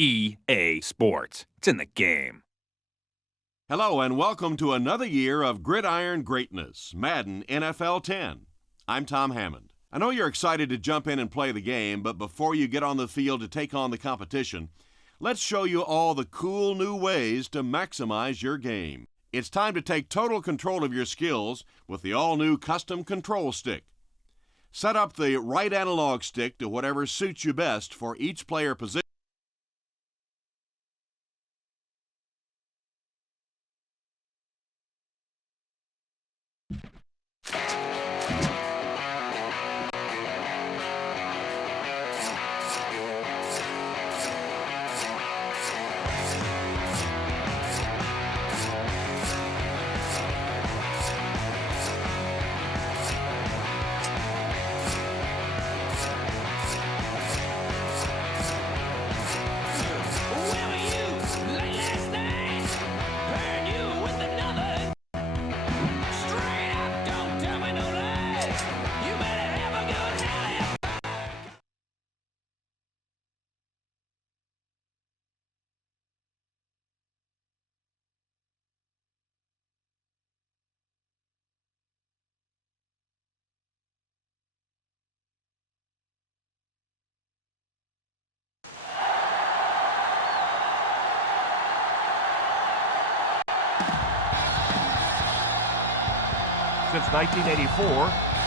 EA Sports. It's in the game. Hello and welcome to another year of gridiron greatness, Madden NFL 10. I'm Tom Hammond. I know you're excited to jump in and play the game, but before you get on the field to take on the competition, let's show you all the cool new ways to maximize your game. It's time to take total control of your skills with the all-new custom control stick. Set up the right analog stick to whatever suits you best for each player position. Since 1984,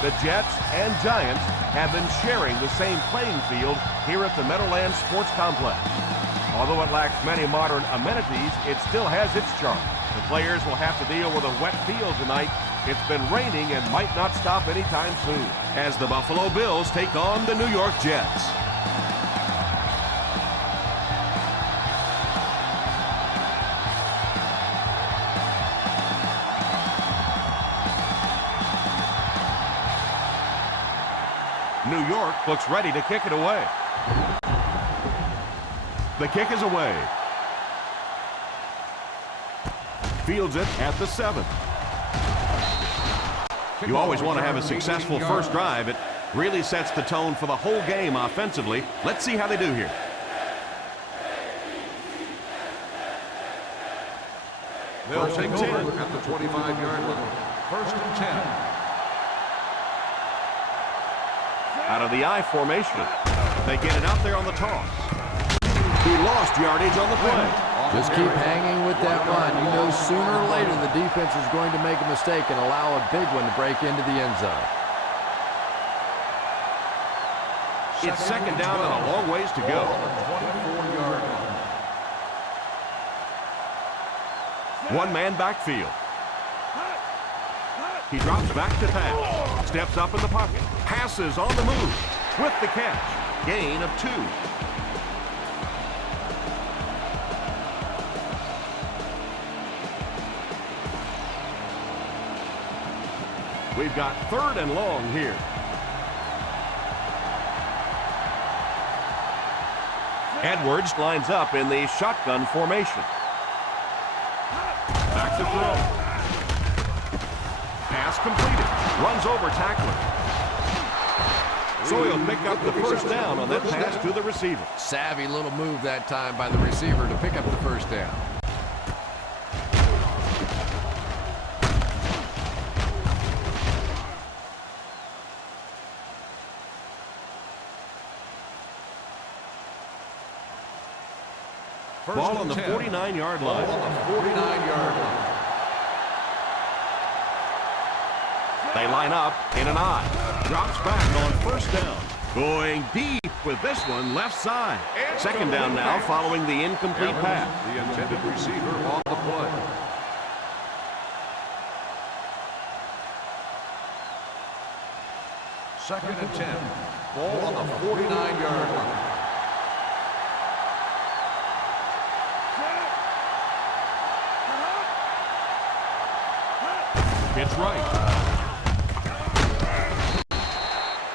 the Jets and Giants have been sharing the same playing field here at the Meadowlands Sports Complex. Although it lacks many modern amenities, it still has its charm. The players will have to deal with a wet field tonight. It's been raining and might not stop anytime soon, as the Buffalo Bills take on the New York Jets. New York looks ready to kick it away. The kick is away. Fields it at the 7. You always want to have a successful first drive. It really sets the tone for the whole game offensively. Let's see how they do here. They'll take over at the 25-yard line. First and 10. Out of the I formation. They get it out there on the toss. He lost yardage on the play. Just keep hanging with that run. You know sooner or later the defense is going to make a mistake and allow a big one to break into the end zone. It's second down and a long ways to go. 24-yard line. One-man backfield. He drops back to pass. Steps up in the pocket. Passes on the move. With the catch. Gain of 2. We've got third and long here. Edwards lines up in the shotgun formation. Back to throw. Pass completed. Runs over tackler. So he'll pick up the first down on that pass to the receiver. Savvy little move that time by the receiver to pick up the first down. Ball on the 49-yard line. Ball on the 49-yard line. They line up in an I. Drops back on first down. Going deep with this one left side. Second down now following the incomplete pass. The intended receiver on the play. Second and 10. Ball on the 49-yard line. It's right.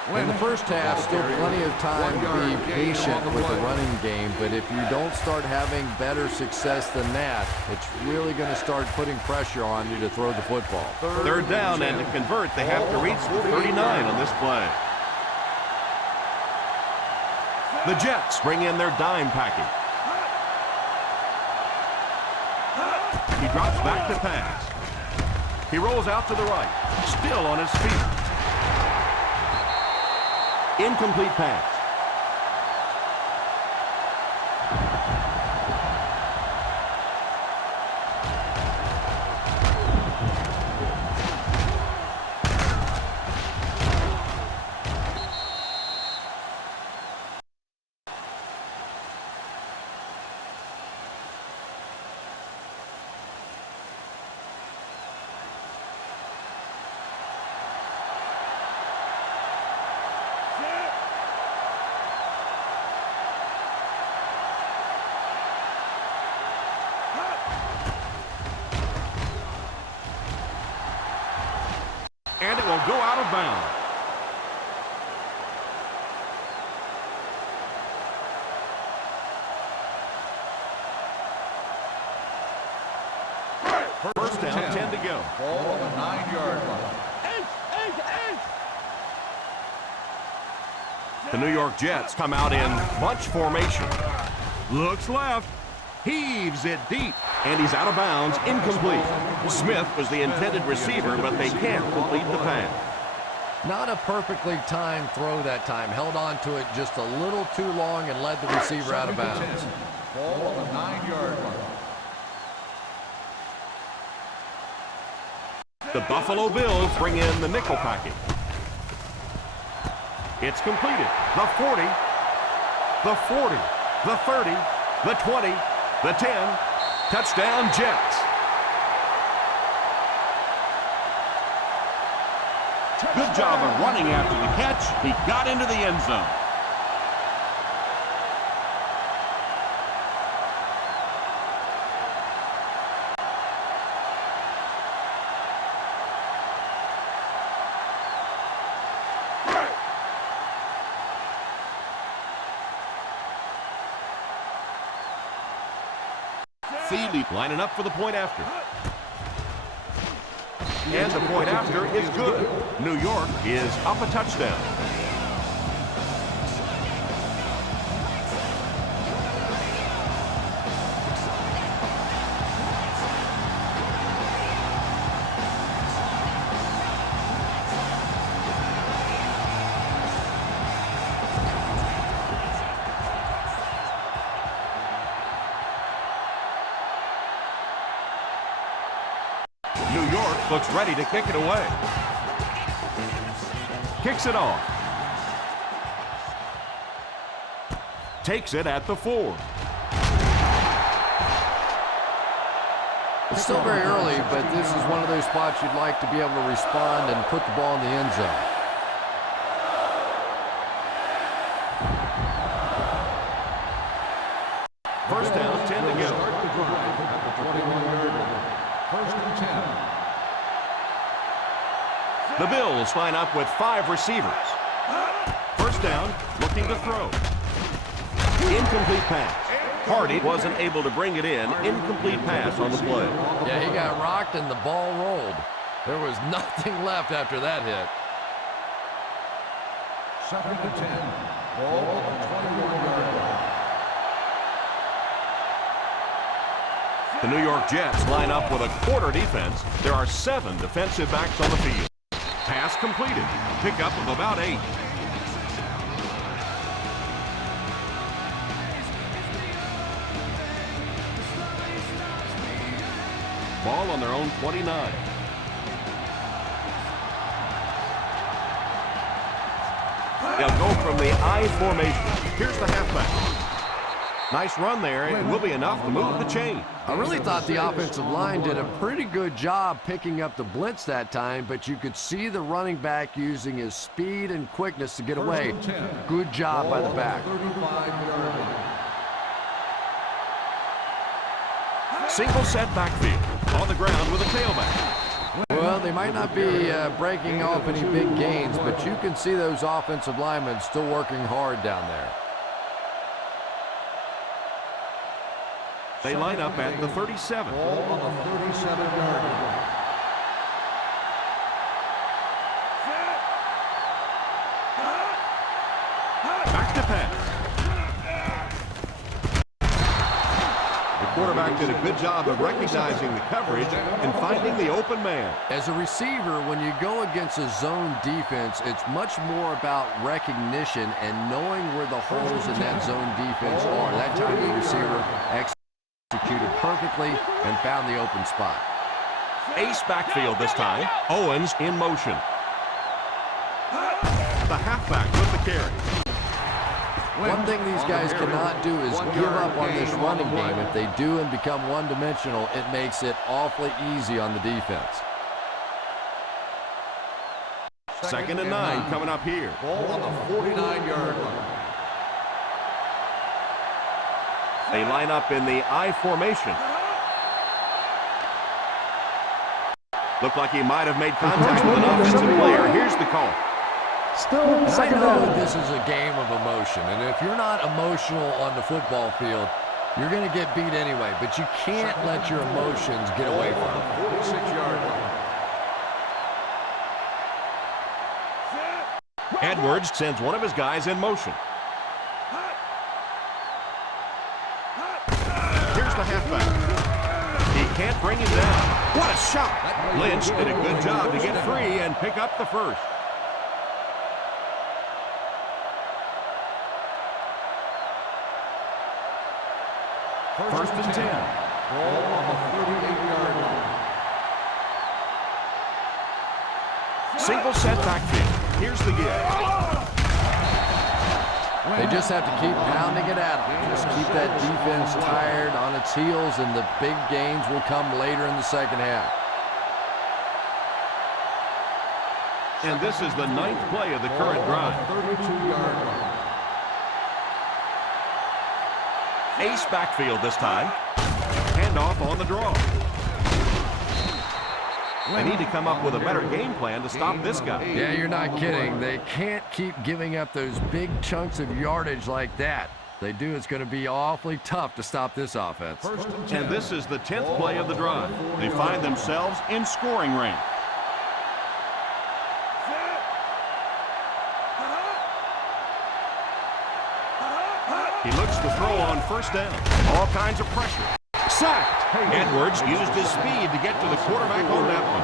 In the first half, still plenty of time to be patient with the running game, but if you don't start having better success than that, it's really going to start putting pressure on you to throw the football. Third down, and to convert, they have to reach the 39 on this play. The Jets bring in their dime package. Back to pass. He rolls out to the right. Still on his feet. Incomplete pass. And it will go out of bounds. First down, 10 to go. Ball on the 9-yard line. The New York Jets come out in bunch formation. Looks left. Heaves it deep. And he's out of bounds, incomplete. Smith was the intended receiver, but they can't complete the pass. Not a perfectly timed throw that time. Held on to it just a little too long and led the receiver out of bounds. Ball on the 9-yard line. The Buffalo Bills bring in the nickel package. It's completed. The 40, the 40, the 30, the 20, the 10. Touchdown, Jets. Good job of running after the catch. He got into the end zone. Feely lining up for the point after. And the point after is good. New York is up a touchdown. New York looks ready to kick it away. Kicks it off. Takes it at the 4. It's still very early, but this is one of those spots you'd like to be able to respond and put the ball in the end zone. First down, 10 to go. Start the drive at the 21-yard line. First and 10. The Bills line up with 5 receivers. First down, looking to throw. Incomplete pass. Hardy wasn't able to bring it in. Incomplete pass on the play. Yeah, he got rocked and the ball rolled. There was nothing left after that hit. Second and 10. Ball on the 21-yard line. The New York Jets line up with a quarter defense. There are 7 defensive backs on the field. Pass completed. Pickup of about 8. Ball on their own 29. They'll go from the I formation. Here's the halfback. Nice run there. It will be enough to move the chain. I really thought the offensive line did a pretty good job picking up the blitz that time, but you could see the running back using his speed and quickness to get away. Good job by the back. 35-yard line. Single set backfield. On the ground with a tailback. Well, they might not be breaking off any big gains, but you can see those offensive linemen still working hard down there. They line up at the 37. Ball on the 37-yard line. Back to pass. quarterback did a good job of recognizing the coverage and finding the open man. As a receiver, when you go against a zone defense, it's much more about recognition and knowing where the holes in that zone defense are. That time the receiver executed perfectly and found the open spot. Ace backfield this time. Owens in motion. The halfback with the carry. One thing these guys cannot do is give up on this running game. If they do and become one-dimensional, it makes it awfully easy on the defense. 2nd and 9 coming up here. Ball on the 49-yard line. They line up in the I formation. Looked like he might have made contact with an offensive player. Here's the call. And I know this is a game of emotion, and if you're not emotional on the football field, you're going to get beat anyway, but you can't let your emotions get away from you. 46-yard line. Edwards sends one of his guys in motion. Here's the halfback. He can't bring him down. What a shot! Lynch did a good job to get free and pick up the first. First and 10. Ball on the 38-yard line. Single set backfield. Here's the give. They just have to keep pounding it at them. Just keep that defense tired on its heels, and the big gains will come later in the second half. And this is the 9th play of the current drive. 32-yard line. Ace backfield this time. Handoff on the draw. They need to come up with a better game plan to stop this guy. Yeah, you're not kidding. They can't keep giving up those big chunks of yardage like that. If they do, it's going to be awfully tough to stop this offense. And this is the 10th play of the drive. They find themselves in scoring range. He looks to throw on first down. All kinds of pressure. Sacked. Edwards used his speed to get to the quarterback on that one.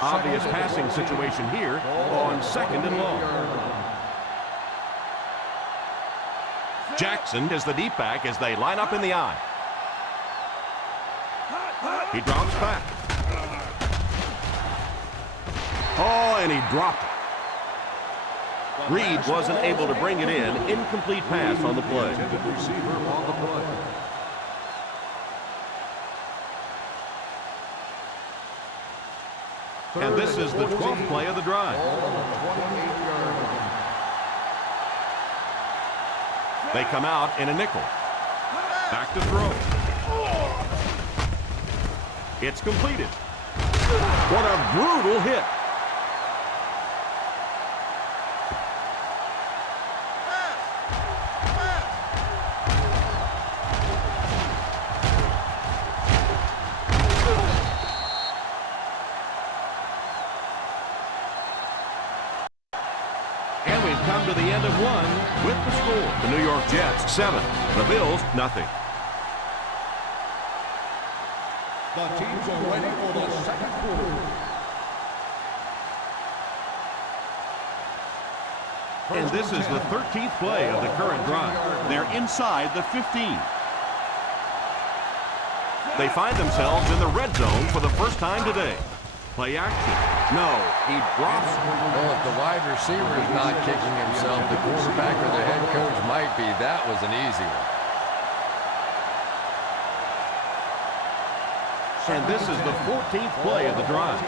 Obvious passing situation here on 2nd and long. Jackson is the deep back as they line up in the I. He drops back. Oh, and he dropped it. Reed wasn't able to bring it in. Incomplete pass on the play. Receiver on the play. And this is the 12th play of the drive. Ball on the 28-yard line. They come out in a nickel. Back to throw. It's completed. What a brutal hit. And we've come to the end of one with the score. The New York Jets 7, the Bills nothing. The teams are ready for the second quarter. And this is the 13th play of the current drive. They're inside the 15. They find themselves in the red zone for the first time today. Play action. No, he drops. Well, if the wide receiver is not kicking himself, the quarterback or the head coach might be. That was an easy one. And this is the 14th play of the drive.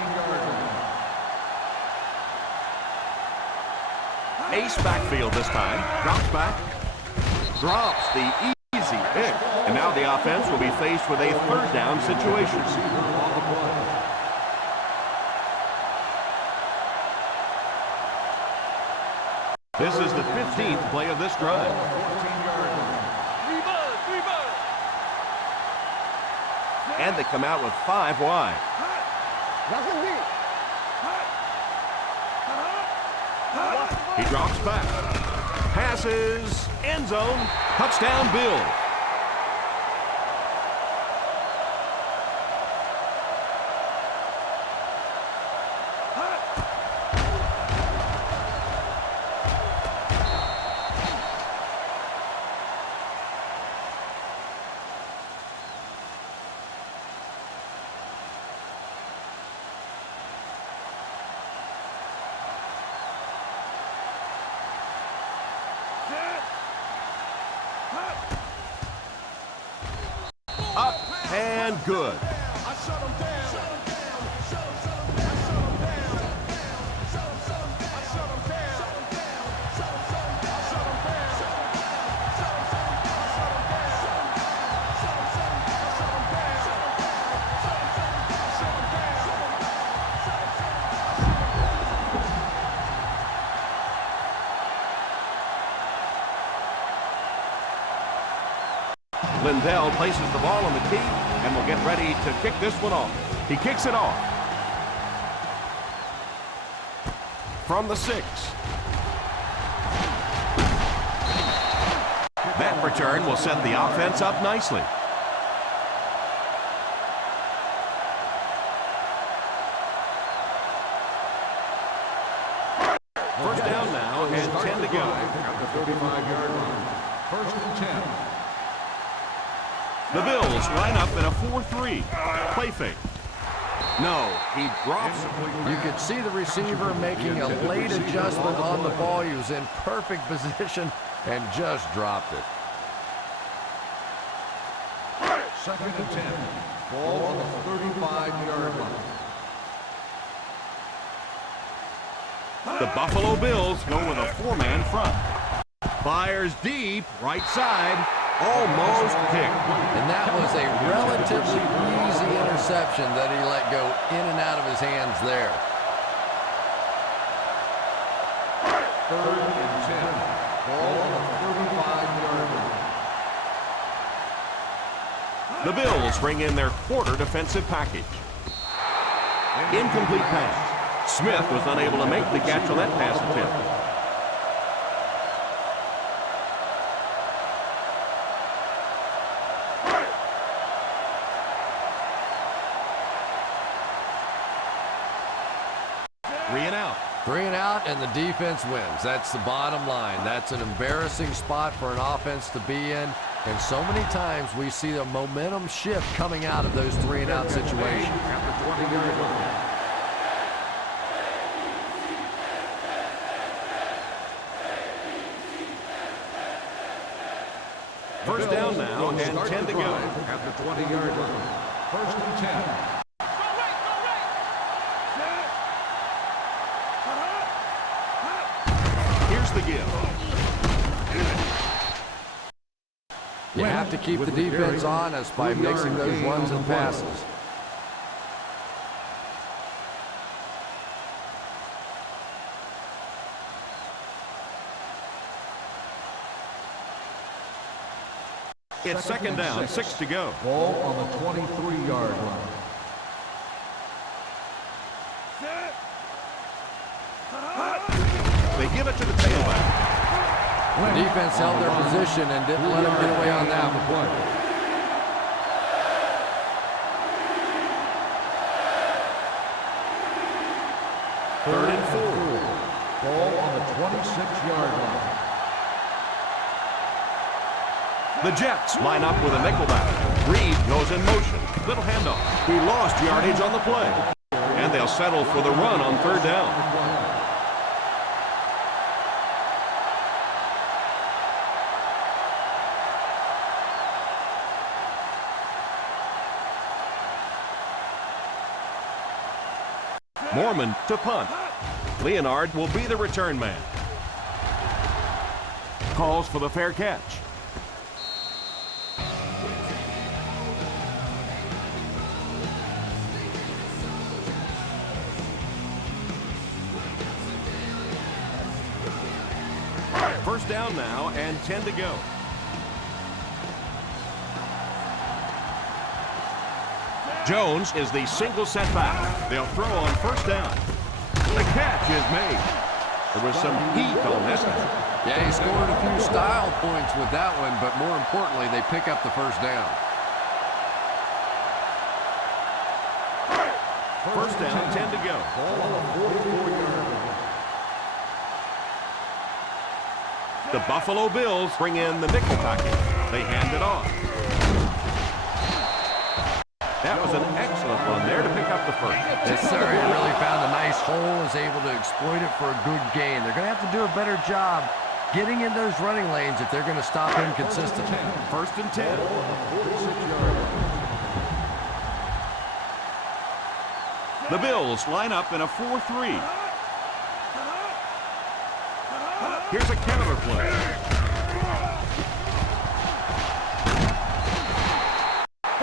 Ace backfield this time. Drops back. Drops the easy pick. And now the offense will be faced with a third down situation. This is the 15th play of this drive. And they come out with 5 wide. He drops back. Passes. End zone. Touchdown, Bills. Up and good. Lindell places the ball on the tee and will get ready to kick this one off. He kicks it off. From the 6. That return will set the offense up nicely. First down now and 10 to go. At the 35-yard line. First and 10. The Bills line up in a 4-3. Play fake. No, he drops it. You could see the receiver making a late adjustment on the ball. He was in perfect position and just dropped it. Second and 10. Ball on the 35-yard line. The Buffalo Bills go with a 4-man front. Fires deep, right side, almost picked. And that was a relatively easy interception that he let go in and out of his hands there. Third and 10. Ball on the 35-yard line. The Bills bring in their quarter defensive package. Incomplete pass. Smith was unable to make the catch on that pass attempt. Three and out, and the defense wins. That's the bottom line. That's an embarrassing spot for an offense to be in. And so many times we see the momentum shift coming out of those 3-and-out situations. At the 20-yard line. First down now and 10 to go. At the 20-yard line. First and 10. The give. You have to keep the defense honest by mixing those runs and passes. It's second down, 6 to go. Ball on the 23-yard line. They give it to the tailback. The defense held their position and didn't let them get away on that one. Third and 4. Ball on the 26-yard line. The Jets line up with a nickelback. Reed goes in motion. Little handoff. He lost yardage on the play. And they'll settle for the run on third down. Mormon to punt. Leonard will be the return man. Calls for the fair catch. First down now and 10 to go. Jones is the single setback. They'll throw on first down. The catch is made. There was some heat on that one. Yeah, he scored a few style points with that one, but more importantly, they pick up the first down. First down, 10 to go. Ball on the 44-yard line. The Buffalo Bills bring in the nickel package. They hand it off. That was an excellent run there to pick up the first. Yes, sir. He really found a nice hole, is able to exploit it for a good gain. They're going to have to do a better job getting in those running lanes if they're going to stop him consistently. First and 10. The Bills line up in a 4-3. Here's a counter play.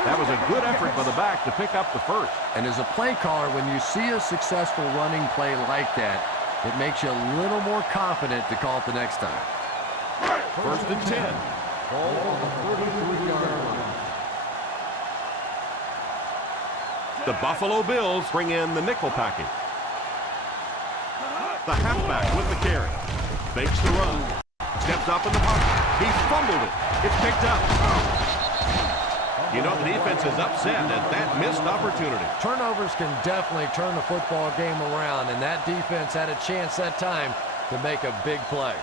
That was a good effort by the back to pick up the first. And as a play caller, when you see a successful running play like that, it makes you a little more confident to call it the next time. First and 10. Ball on the 33-yard line. The Buffalo Bills bring in the nickel package. The halfback with the carry. Fakes the run. Steps up in the pocket. He fumbled it. It's picked up. You know, the defense is upset at that missed opportunity. Turnovers can definitely turn the football game around, and that defense had a chance that time to make a big play.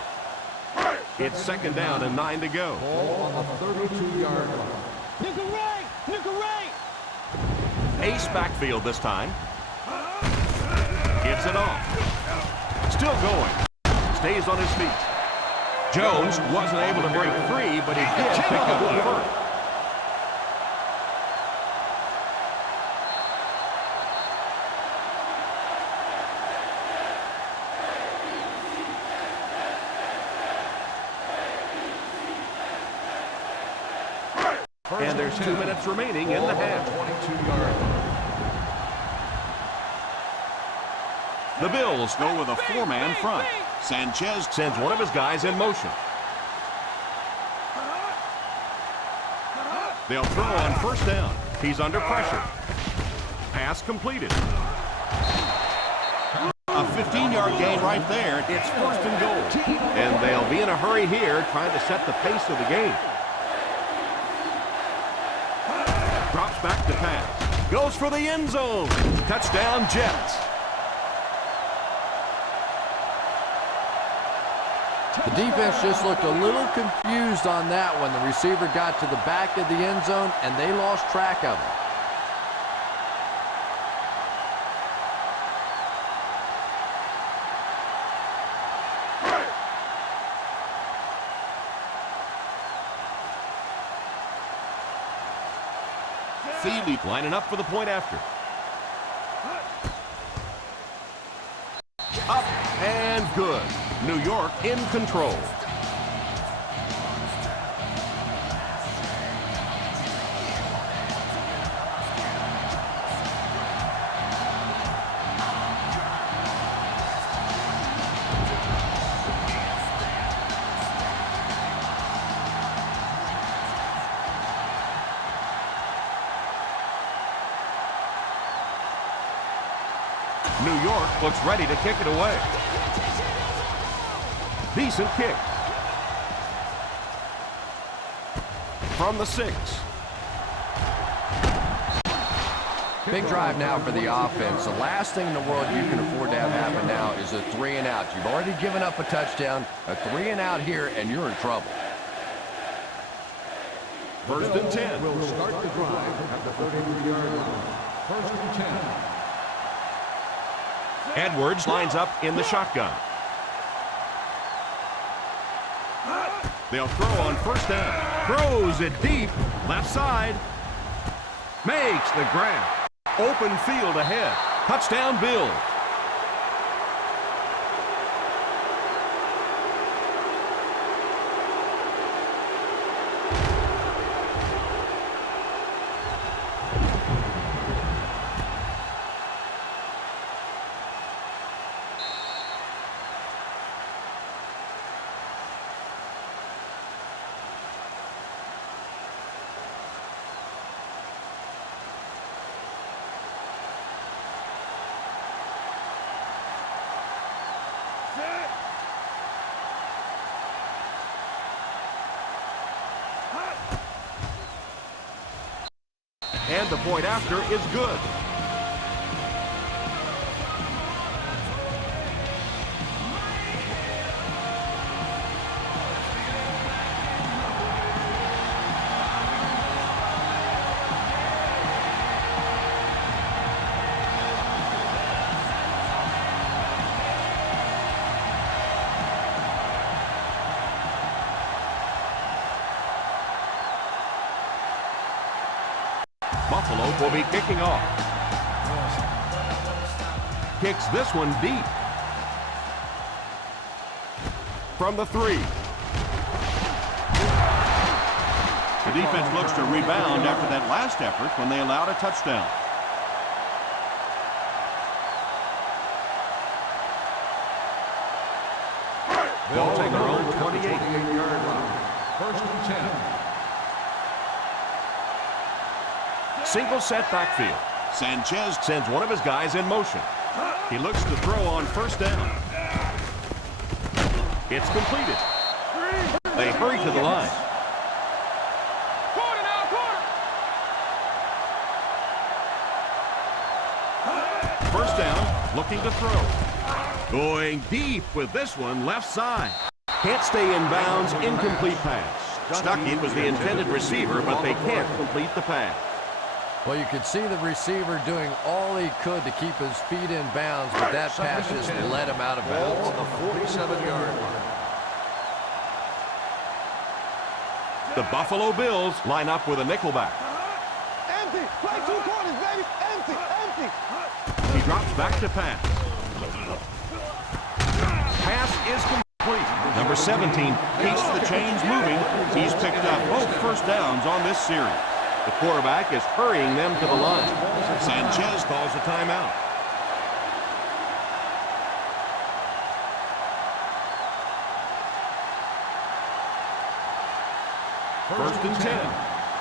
It's second down and 9 to go. Ball on the 32-yard line. Nickel right! Nickel right! Ace backfield this time. Gets it off. Still going. Stays on his feet. Jones wasn't able to break free, but he did pick up the first. And there's 2 minutes remaining in the half. 22-yard line. The Bills go with a four-man front. Sanchez Sends one of his guys in motion. They'll throw on first down. He's under pressure. Pass completed. a 15-yard gain right there. It's first and goal. And they'll be in a hurry here, trying to set the pace of the game. Drops back to pass. Goes for the end zone. Touchdown, Jets. The defense just looked a little confused on that one. The receiver got to the back of the end zone, and they lost track of him. Feely lining up for the point after. Up and good. New York in control. New York looks ready to kick it away. Decent kick. From the 6. Big drive now for the offense. The last thing in the world you can afford to have happen now is a 3 and out. You've already given up a touchdown, a 3 and out here, and you're in trouble. First and 10. Will start the drive at the 33-yard line. First and 10. Edwards lines up in the shotgun. They'll throw on first down. Throws it deep. Left side. Makes the grab. Open field ahead. Touchdown, Bills. And the point after is good. Buffalo will be kicking off. Kicks this one deep. From the 3. The defense looks to rebound after that last effort when they allowed a touchdown. They'll take their own 28-yard line. First and 10. Single set backfield. Sanchez Sends one of his guys in motion. He looks to throw on first down. It's completed. They hurry to the line. Quarter now, quarter. First down, looking to throw. Going deep with this one, left side. Can't stay in bounds, incomplete pass. Stuckey was the intended receiver, but they can't complete the pass. Well, you could see the receiver doing all he could to keep his feet in bounds, but that pass just let him out of bounds. On the 47-yard line. The Buffalo Bills line up with a nickelback. Empty. Play 2 quarters, baby. Empty, empty. He drops back to pass. Pass is complete. Number 17 keeps the chains moving. He's picked up both first downs on this series. The quarterback is hurrying them to the line. Sanchez Calls a timeout. First and 10.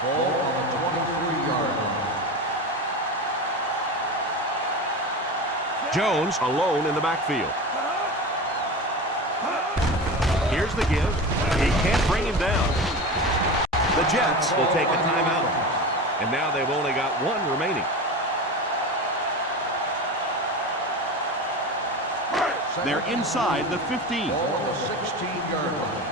Ball on the 23-yard line. Jones alone in the backfield. Here's the give. He can't bring him down. The Jets will take a timeout. And now they've only got one remaining. They're inside the 15. Ball on the 16-yard line.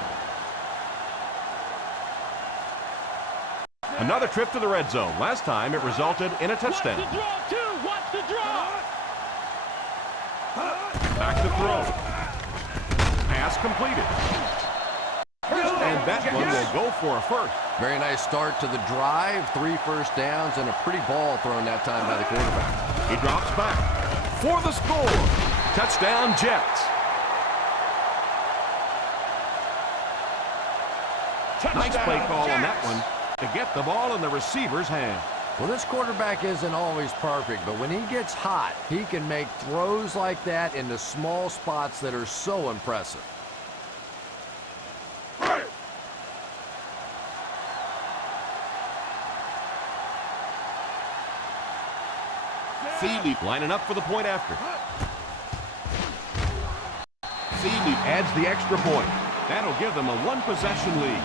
Another trip to the red zone. Last time it resulted in a touchdown. Watch the draw, too. Watch the draw. Back to throw. Pass completed. And that one will go for a first. Very nice start to the drive. 3 first downs and a pretty ball thrown that time by the quarterback. He drops back for the score. Touchdown, Jets. Nice play call on that one to get the ball in the receiver's hand. Well, this quarterback isn't always perfect, but when he gets hot, he can make throws like that into small spots that are so impressive. Feely Lining up for the point after. Feely Adds the extra point. That'll give them a 1-possession lead.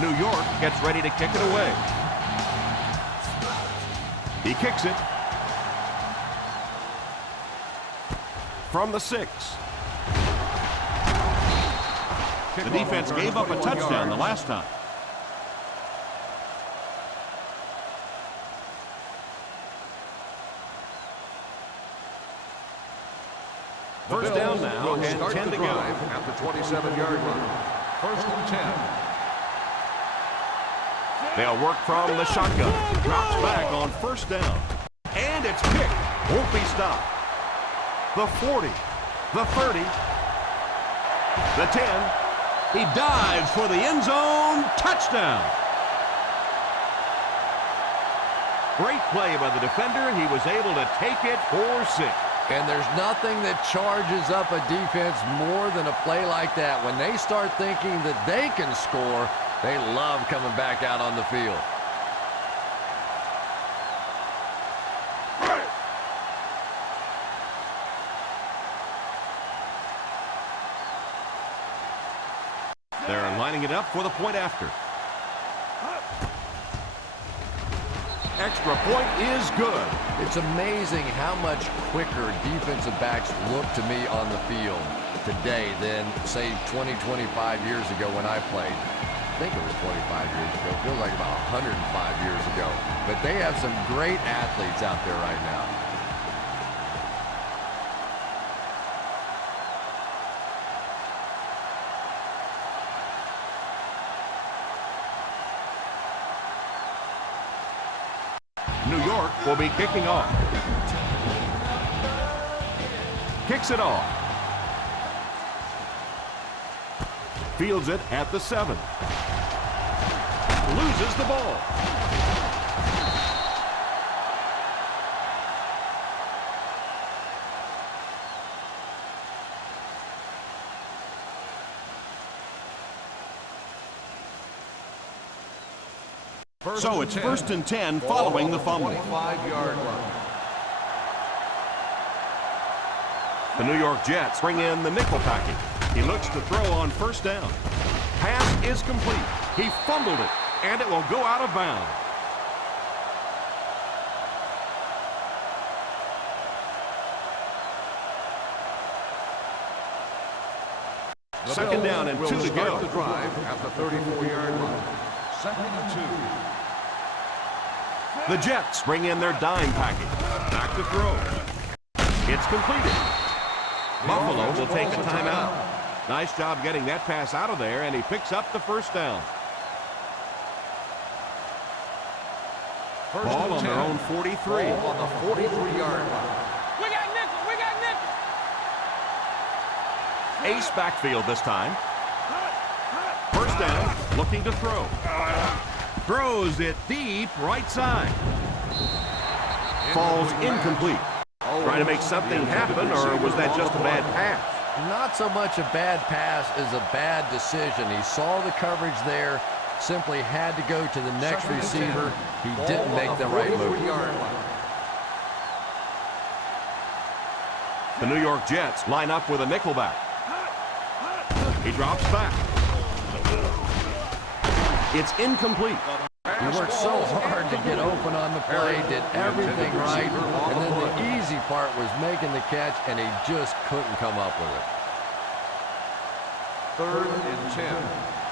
New York gets ready to kick it away. He kicks it. From the 6. The defense gave up a touchdown the last time. First down now and 10 to go. At the 27-yard line. First and 10. They'll work from the shotgun. Drops back on first down. And it's picked. Won't be stopped. The 40. The 30. The 10. He dives for the end zone. Touchdown. Great play by the defender. He was able to take it for 6. And there's nothing that charges up a defense more than a play like that. When they start thinking that they can score, they love coming back out on the field. They're lining it up for the point after. Extra point is good. It's amazing how much quicker defensive backs look to me on the field today than, say, 20, 25 years ago when I played. I think it was 25 years ago. It feels like about 105 years ago. But they have some great athletes out there right now. New York will be kicking off. Kicks it off. Fields it at the 7. Loses the ball. So it's 1st and 10 following the fumble. 25-yard line. The New York Jets bring in the nickel package. He looks to throw on 1st down. Pass is complete. He fumbled it, and it will go out of bounds. Second down and 2 to go. The drive at the 34-yard line. 2nd and 2. The Jets bring in their dime package. Back to throw. It's completed. Buffalo will take a timeout. Nice job getting that pass out of there, and he picks up the 1st down. Ball on their own 43. Ball on the 43-yard line. We got nickel. We got nickel. Ace backfield this time. 1st down, looking to throw. Throws it deep right side. Falls incomplete. Trying to make something happen, or was that just a bad pass? Not so much a bad pass as a bad decision. He saw the coverage there, simply had to go to the next receiver. He didn't make the right move. The New York Jets line up with a nickelback. He drops back. It's incomplete. He worked so hard to get open on the play, did everything right, and then the easy part was making the catch, and he just couldn't come up with it. 3rd and 10.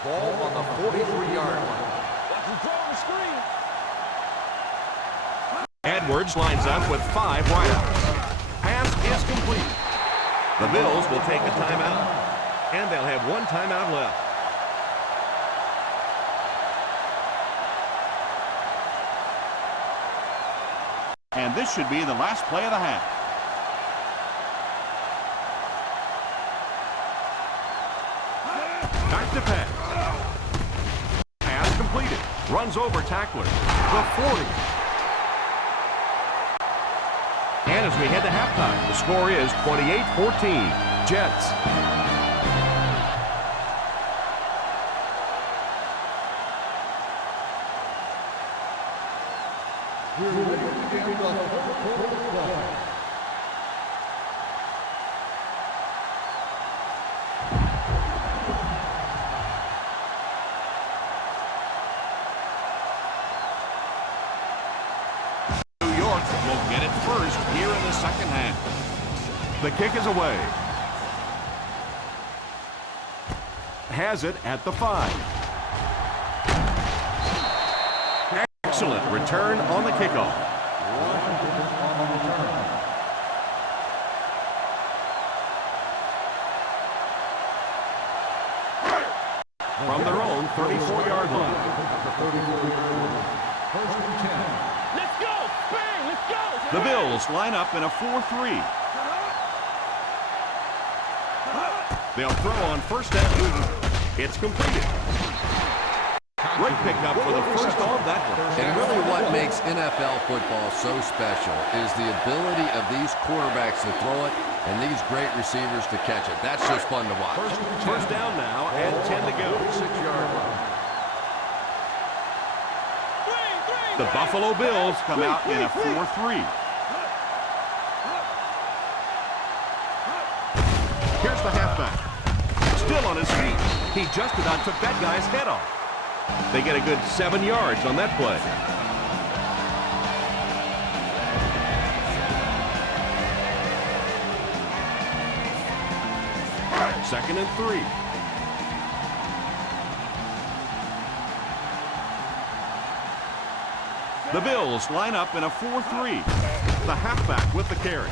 Ball on the 43-yard line. Watch him throw on the screen. Edwards lines up with 5 wideouts. Pass is complete. The Bills will take a timeout, and they'll have 1 timeout left. And this should be the last play of the half. Back to pass. Pass completed. Runs over tackler. The 40. And as we head to halftime, the score is 28-14. Jets. New York will get it first here in the second half. The kick is away. Has it at the 5. Excellent return on the kickoff. From their own 34-yard line. 1st and 10. Let's go. Bang. Let's go. The Bills line up in a 4-3. They'll throw on 1st down. It's completed. Great pickup for the first on that one. And really what makes NFL football so special is the ability of these quarterbacks to throw it and these great receivers to catch it. That's just fun to watch. First down now and 10 to go. 6-yard line. The Buffalo Bills come out in a 4-3. Here's the halfback. Still on his feet. He just about took that guy's head off. They get a good 7 yards on that play. Second and 3. The Bills line up in a 4-3. The halfback with the carry.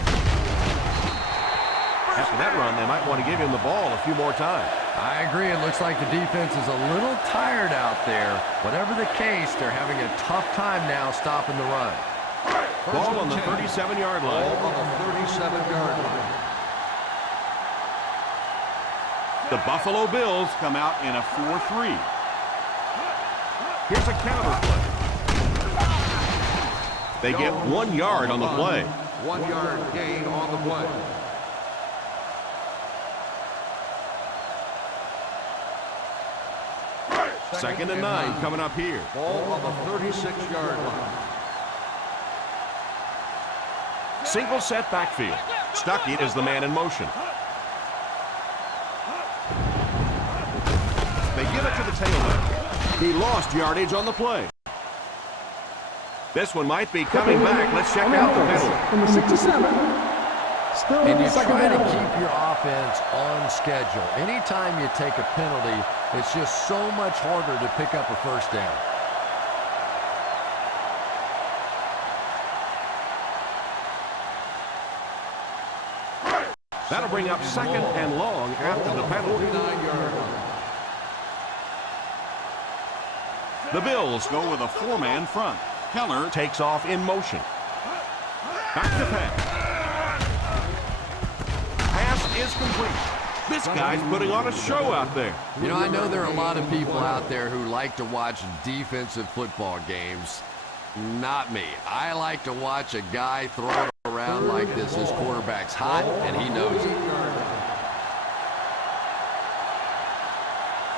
After that run, they might want to give him the ball a few more times. I agree. It looks like the defense is a little tired out there. Whatever the case, they're having a tough time now stopping the run. Ball on the 37-yard line. Ball on the 37-yard line. The Buffalo Bills come out in a 4-3. Here's a counter play. They get 1 yard on the play. 1 yard gain on the play. Second and 9 coming up here. Ball on the 36-yard line. Single set backfield. Stuckey is the man in motion. They give it to the tailback. He lost yardage on the play. This one might be coming back. Let's check out the penalty. Number 67. And you try to keep your offense on schedule. Anytime you take a penalty, it's just so much harder to pick up a first down. That'll bring up second and long after the penalty. 49-yard line. The Bills go with a 4-man front. Keller takes off in motion. Back to pass. Pass is complete. This guy's putting on a show out there. You know, I know there are a lot of people out there who like to watch defensive football games. Not me. I like to watch a guy throw it around like this. His quarterback's hot, and he knows it.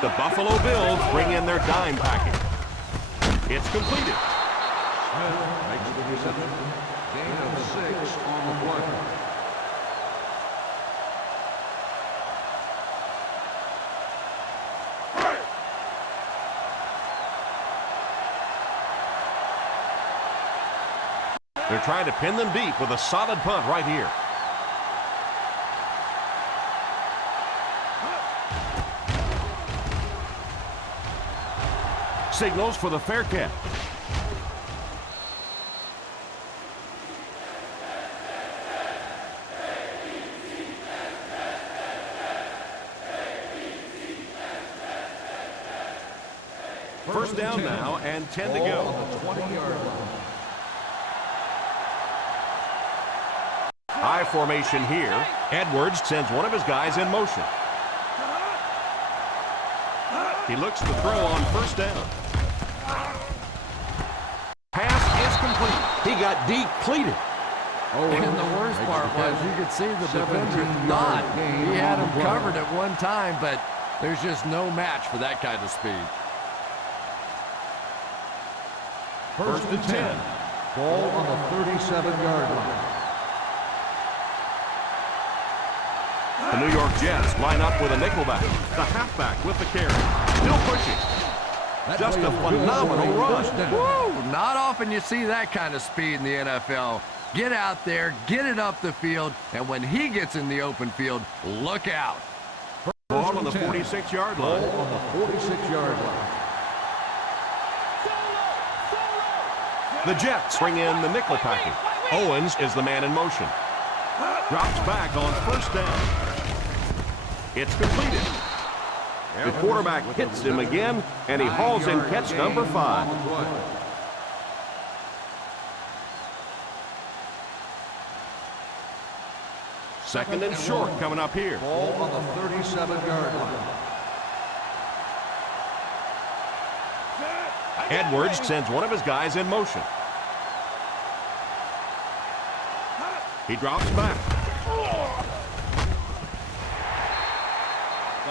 The Buffalo Bills bring in their dime package. It's completed. Makes the reception. Gain of 6 on the play. They're trying to pin them deep with a solid punt right here. Signals for the fair catch. First down now and 10 to go. On the 20-yard line. High formation here. Edwards sends one of his guys in motion. He looks to throw on first down. Pass is complete. He got depleted. And the worst part was you could see the defender not. He had him covered at one time, but there's just no match for that kind of speed. First and 10. Ball on the 37-yard line. The New York Jets line up with a nickelback. The halfback with the carry. Still pushing. Just a phenomenal run. Woo! Not often you see that kind of speed in the NFL. Get out there, get it up the field, and when he gets in the open field, look out. Ball on the 46-yard line. Ball on the 46-yard line. The Jets bring in the nickel package. Owens is the man in motion. Drops back on first down. It's completed. The quarterback hits him again, and he hauls in catch number 5. Second and short coming up here. Ball on the 37-yard line. Edwards sends one of his guys in motion. He drops back.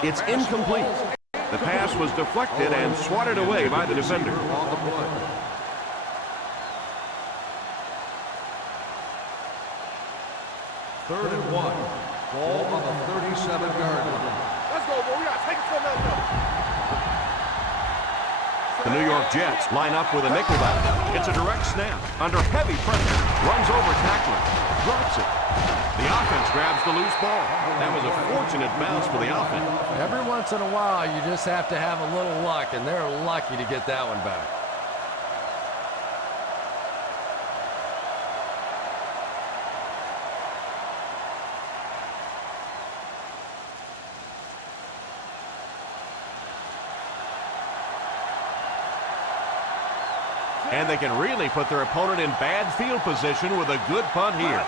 It's incomplete. The pass was deflected and swatted away by the defender. Third and 1. Ball on the 37-yard line. Let's go, boy. We got to take it to another level. The New York Jets line up with a nickelback. It's a direct snap. Under heavy pressure. Runs over tackler. Drops it. The offense grabs the loose ball. That was a fortunate bounce for the offense. Every once in a while, you just have to have a little luck, and they're lucky to get that one back. And they can really put their opponent in bad field position with a good punt here.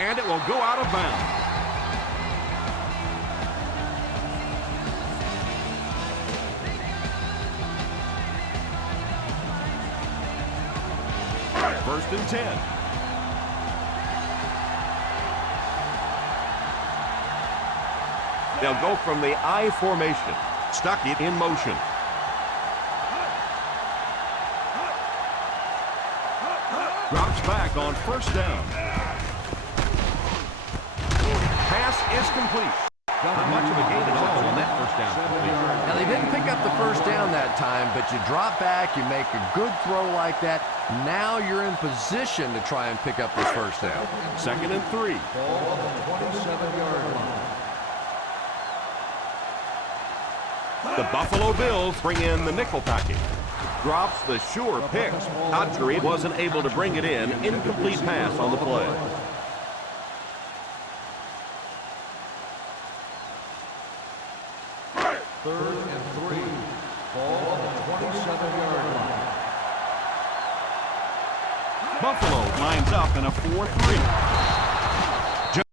And it will go out of bounds. First and 10. They'll go from the I formation. Stuck it in motion. Drops back on first down. Pass is complete. Not much of a gain at all on that first down. Now, they didn't pick up the first down that time, but you drop back, you make a good throw like that. Now you're in position to try and pick up this first down. Second and 3. Ball on the 27-yard line. The Buffalo Bills bring in the nickel package. Drops the sure pick. Audrey wasn't able to bring it in. Incomplete pass on the play. Third and 3. Ball on the 27-yard line. Buffalo lines up in a 4-3.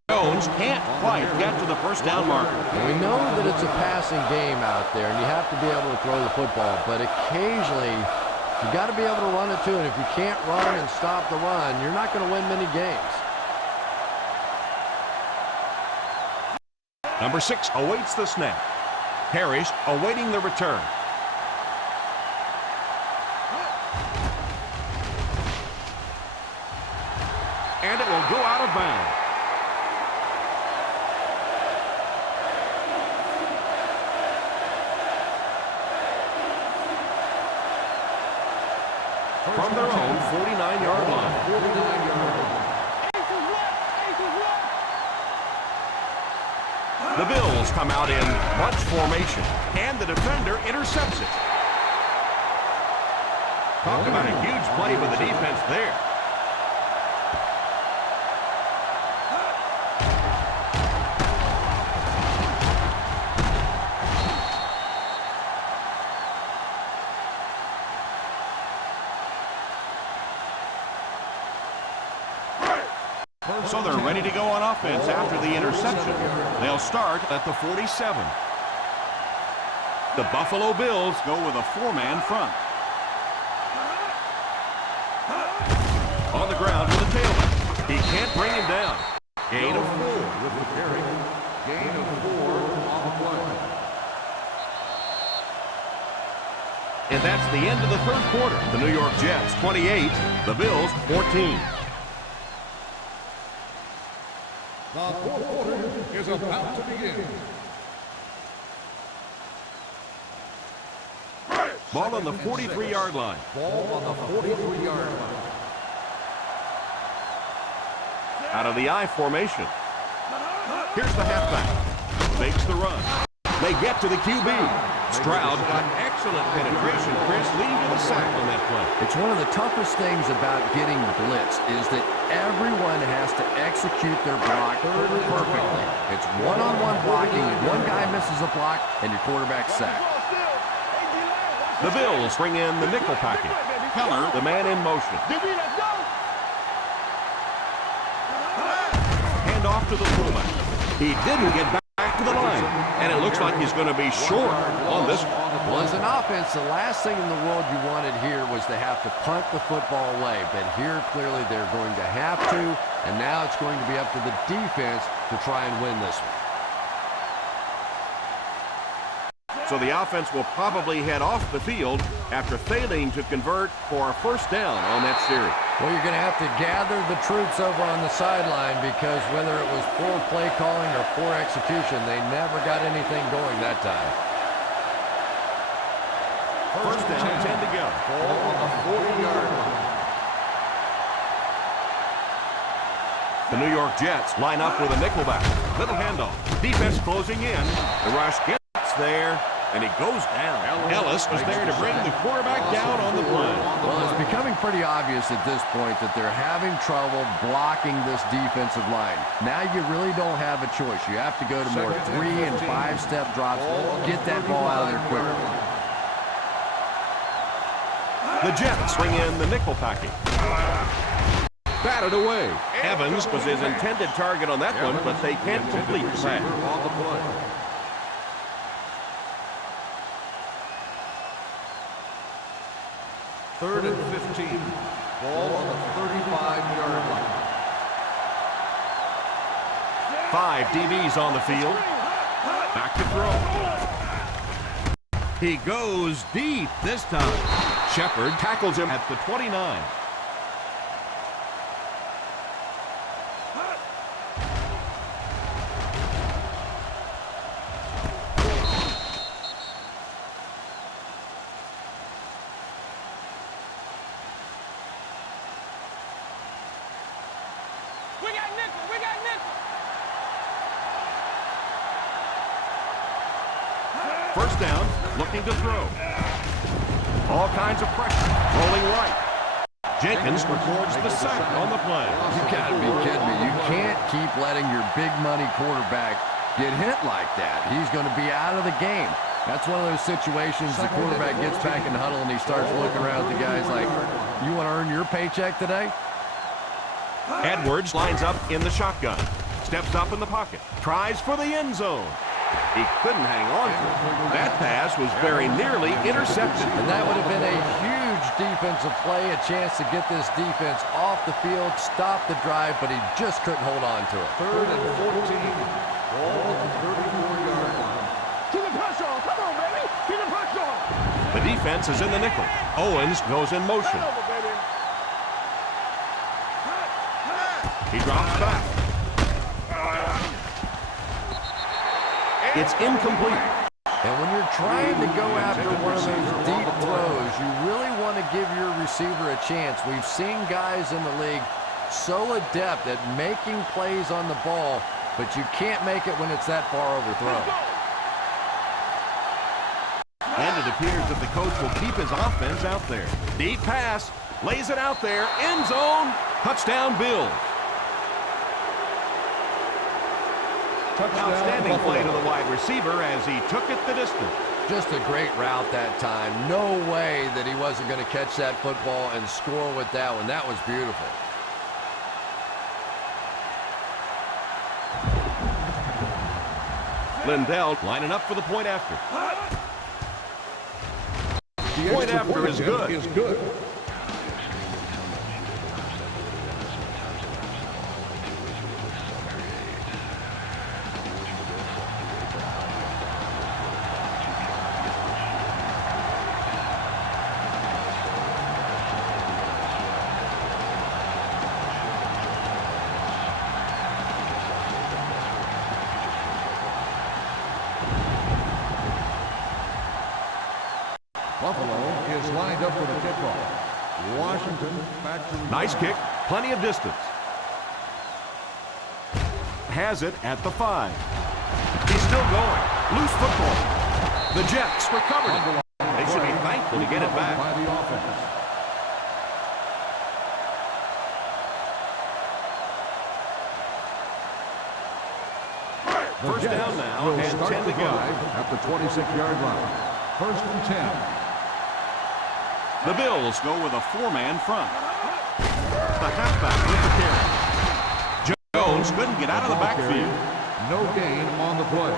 Jones can't quite get to the first down marker. And we know that it's a passing game out there, and you have to be able to throw the football, but occasionally you got to be able to run it too, and if you can't run and stop the run, you're not going to win many games. Number 6 awaits the snap. Parrish awaiting the return. And it will go out of bounds. From their own 49-yard line. 49-yard line. The Bills come out in bunch formation, and the defender intercepts it. Talk about a huge play by the defense there. So they're ready to go on offense after the interception. They'll start at the 47. The Buffalo Bills go with a 4-man front. On the ground with the tailback. He can't bring him down. Gain of 4 with the carry. Gain of 4 on the play. And that's the end of the third quarter. The New York Jets 28, the Bills 14. The fourth quarter is about to begin. Ball on the 43-yard line. Ball on the 43-yard line. Out of the I formation. Here's the halfback. Makes the run. They get to the QB. Stroud got excellent penetration, Chris, leading to the sack on that play. It's one of the toughest things about getting blitzed is that everyone has to execute their block perfectly. It's one-on-one blocking. One guy misses a block, and your quarterback's sacked. The Bills bring in the nickel package. Keller, the man in motion. Hand off to the fullback. He didn't get back back to the line. And it looks like he's going to be short on this one. Well, as an offense, the last thing in the world you wanted here was to have to punt the football away. But here, clearly, they're going to have to. And now it's going to be up to the defense to try and win this one. So the offense will probably head off the field after failing to convert for a first down on that series. Well, you're going to have to gather the troops over on the sideline because whether it was poor play calling or poor execution, they never got anything going that time. First down, 10 to go. Ball on the 40-yard line. The New York Jets line up with a nickelback. Little handoff. Defense closing in. The rush gets there, and he goes down. Ellis was there to bring the quarterback down on the play. Well, it's becoming pretty obvious at this point that they're having trouble blocking this defensive line. Now you really don't have a choice. You have to go to more 3- and 5-step drops. Get that ball out of there quicker. The Jets bring in the nickel package. Batted away. Evans was his intended target on that one, but they can't complete the pass. On the play. Third and 15. Ball on the 35-yard line. 5 DBs on the field. Back to throw. He goes deep this time. Shepard tackles him at the 29. First down, looking to throw. All kinds of pressure, rolling right. Jenkins records the sack on the play. You gotta be kidding me. You can't keep letting your big money quarterback get hit like that. He's going to be out of the game. That's one of those situations the quarterback gets back in the huddle and he starts looking around at the guys like, you want to earn your paycheck today? Edwards lines up in the shotgun. Steps up in the pocket. Tries for the end zone. He couldn't hang on to it. That pass was very nearly intercepted. And that would have been a huge defensive play, a chance to get this defense off the field, stop the drive, but he just couldn't hold on to it. Third and 14. Ball on the 34-yard line. Keep the pressure on. Come on, baby. Keep the pressure on. The defense is in the nickel. Owens goes in motion. Over, baby. He drops back. It's incomplete. And when you're trying to go after one of those deep throws, you really want to give your receiver a chance. We've seen guys in the league so adept at making plays on the ball, but you can't make it when it's that far overthrown. And it appears that the coach will keep his offense out there. Deep pass, lays it out there, end zone, touchdown Bills. Outstanding play to the wide receiver as he took it the distance. Just a great route that time. No way that he wasn't going to catch that football and score with that one. That was beautiful. Lindell lining up for the point after. The Point after is good. Is good. Buffalo is lined up for the kickoff. Washington back to Nice kick, plenty of distance. Has it at the 5. He's still going. Loose football. The Jets recovered it. They should be thankful to get it back. by the offense. First down now, will and start 10 the to go. drive at the 26-yard line. First and 10. The Bills go with a 4-man front. The halfback with the carry. Jones couldn't get out of the backfield. No gain on the play.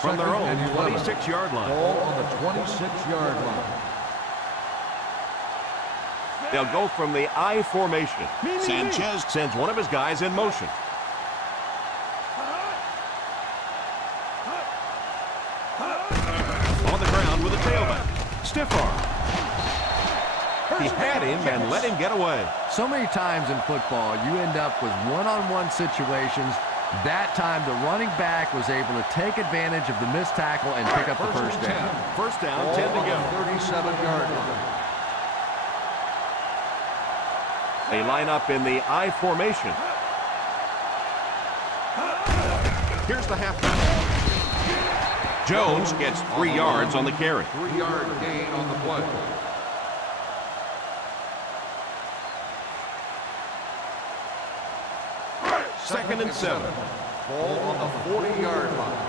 From their own 26-yard line. Ball on the 26-yard line. They'll go from the I formation. Sanchez Sends one of his guys in motion. On the ground with a tailback. Stiff arm. He had him and let him get away. So many times in football, you end up with one-on-one situations. That time, the running back was able to take advantage of the missed tackle and pick up the first down. First down, Ball 10 to on go. the 37-yard line. They line up in the I formation. Here's the halfback. Jones gets 3 yards on the carry. 3-yard gain on the play. Second and 7. Ball on the 40-yard line.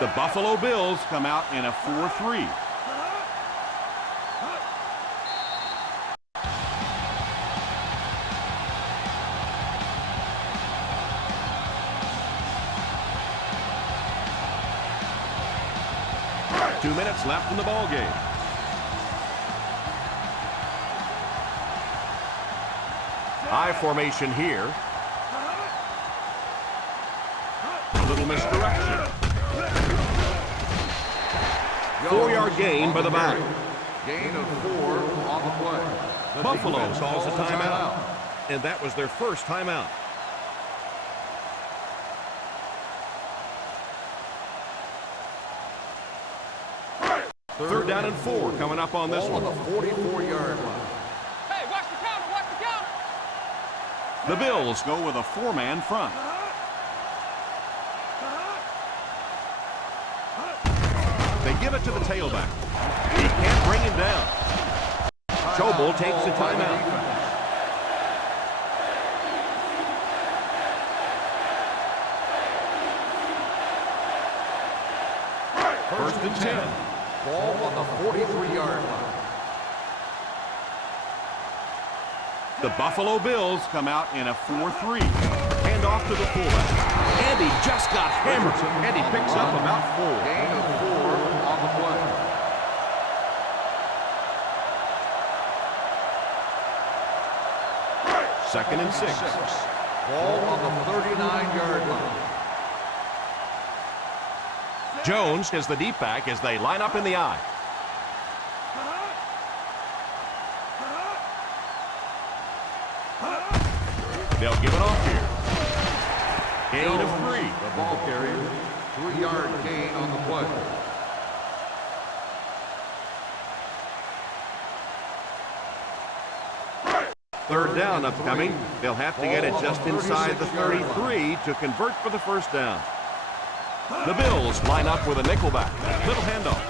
The Buffalo Bills come out in a 4-3. Two minutes left in the ball game. I formation here. A little misdirection. 4-yard gain by the back. Gain of 4 on the play. The Buffalo defense calls a calls timeout. And that was their first timeout. Third down and 4 coming up on this Ball one. on the 44-yard line. Hey, watch the counter, watch the counter. The Bills go with a 4-man front. They give it to the tailback. He can't bring him down. Schobel takes the timeout. First and 10. Ball on the 43-yard line. The Buffalo Bills come out in a 4-3. Hand off to the fullback. And he just got hammered. And he picks up about 4. Gain of 4 on the play. Second and 6. Ball on the 39-yard line. Jones is the deep back as they line up in the I. They'll give it off here. Gain of 3. The ball carrier. 3-yard gain on the play. Third down upcoming. They'll have to get it just inside the 33 to convert for the first down. The Bills line up with a nickelback. Little handoff.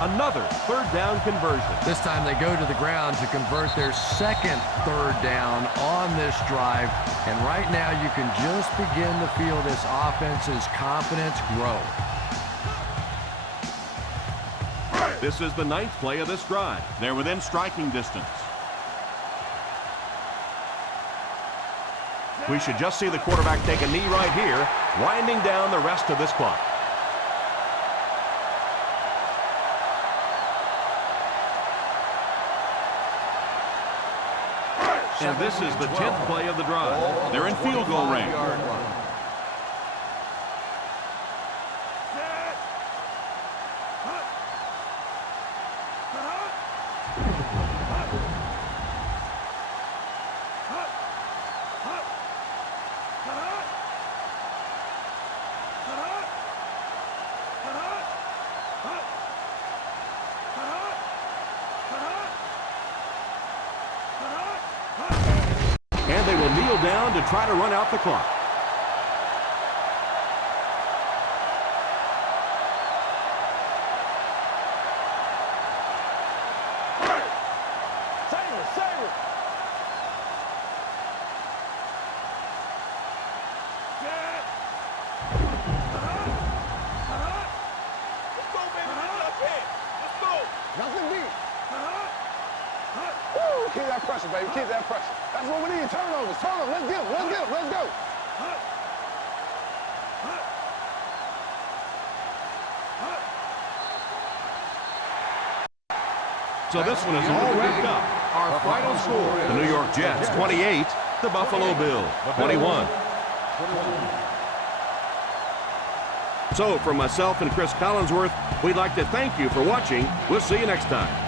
Another third down conversion. This time they go to the ground to convert their second third down on this drive. And right now you can just begin to feel this offense's confidence grow. This is the 9th play of this drive. They're within striking distance. We should just see the quarterback take a knee right here, winding down the rest of this clock. And this is the 10th play of the drive. They're in field goal range. And they will kneel down to try to run out the clock. pressure, baby. Keep that pressure. That's what we need. Turnovers. Turnovers. Let's get them. Let's get them. Let's go. So this one is all wrapped up. Our final score, the New York Jets 28, the Buffalo Bills 21. So from myself and Chris Collinsworth, we'd like to thank you for watching. We'll see you next time.